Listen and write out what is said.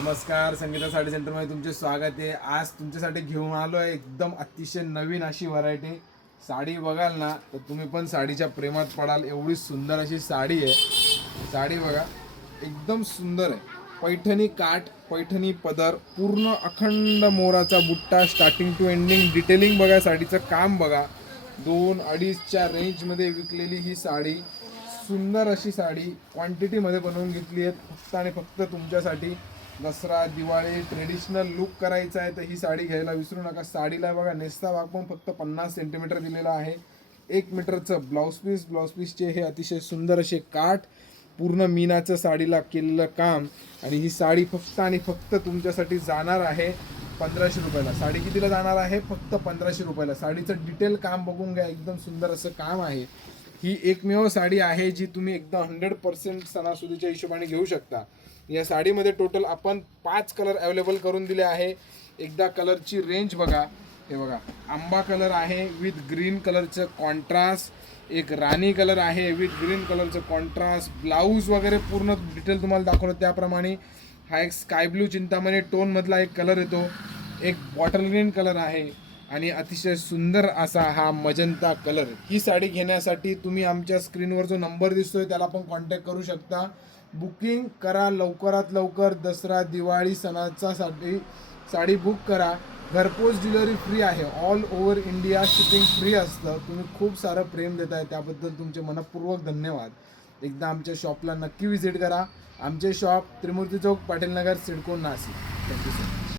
नमस्कार, संगीता साडी सेंटरमध्ये तुमचे स्वागत आहे। आज तुमच्यासाठी घेऊन आलो आहे एकदम अतिशय नवीन अशी व्हरायटी साडी। बघाल ना तर तुम्ही पण साडीच्या प्रेमात पडाल। एवढी सुंदर अशी साडी आहे। साडी बघा, एकदम सुंदर आहे। पैठणी काठ, पैठणी पदर, पूर्ण अखंड मोराचा बुट्टा, स्टार्टिंग टू एंडिंग डिटेलिंग बघा। साडीचं काम बघा। 2-2.5च्या रेंजमध्ये विकलेली ही साडी, सुंदर अशी साडी क्वांटिटीमध्ये बनवून घेतली आहे फक्त आणि फक्त तुमच्यासाठी। दसरा दिवाळी ट्रेडिशनल लुक करायचा आहे तर ही साडी घ्यायला विसरू नका। साडीला बघा नेसता भाग पण फक्त 50 सेंटीमीटर दिलेला आहे। 1 मीटरचं ब्लाऊज पीस, ब्लाऊज पीसचे हे अतिशय सुंदर असे काठ, पूर्ण मीनाचं साडीला केलेलं काम। आणि ही साडी फक्त आणि फक्त तुमच्यासाठी जाणार आहे 1500 रुपयाला। साडी कितीला जाणार आहे? फक्त 1500 रुपयाला। साडीचं डिटेल काम बघून घ्या, एकदम सुंदर असं काम आहे। ही एकमेव साडी आहे जी तुम्ही एकदम 100% सणासुदीच्या हिशोबाने घेऊ शकता। या साडीमध्ये टोटल आपण 5 कलर अवेलेबल करून दिले आहे। एकदा कलरची रेंज बघा। हे बघा, आंबा कलर आहे विथ ग्रीन कलरचं कॉन्ट्रास्ट, एक राणी कलर आहे विथ ग्रीन कलरचं कॉन्ट्रास्ट, ब्लाऊज वगैरे पूर्ण डिटेल तुम्हाला दाखवलं त्याप्रमाणे। हा एक स्काय ब्लू चिंतामणी टोनमधला एक कलर येतो, एक बॉटल ग्रीन कलर आहे आणि अतिशय सुंदर असा हा मजंता कलर। ही साडी घेण्यासाठी तुम्ही आमच्या स्क्रीनवर जो नंबर दिसतोय त्याला पण कॉन्टॅक्ट करू शकता। बुकिंग करा लवकरात लवकर। दसरा दिवाळी सणाचा साडी बुक करा। घरपोच डिलिव्हरी फ्री आहे। All over India shipping free असतं। तुम्ही खूप सारं प्रेम देताय त्याबद्दल तुमचे मनपूर्वक धन्यवाद। एकदा आमच्या शॉपला नक्की व्हिजिट करा। आमचे shop Trimurti Chowk, Patil Nagar, CIDCO, Nashik. Thank you so much.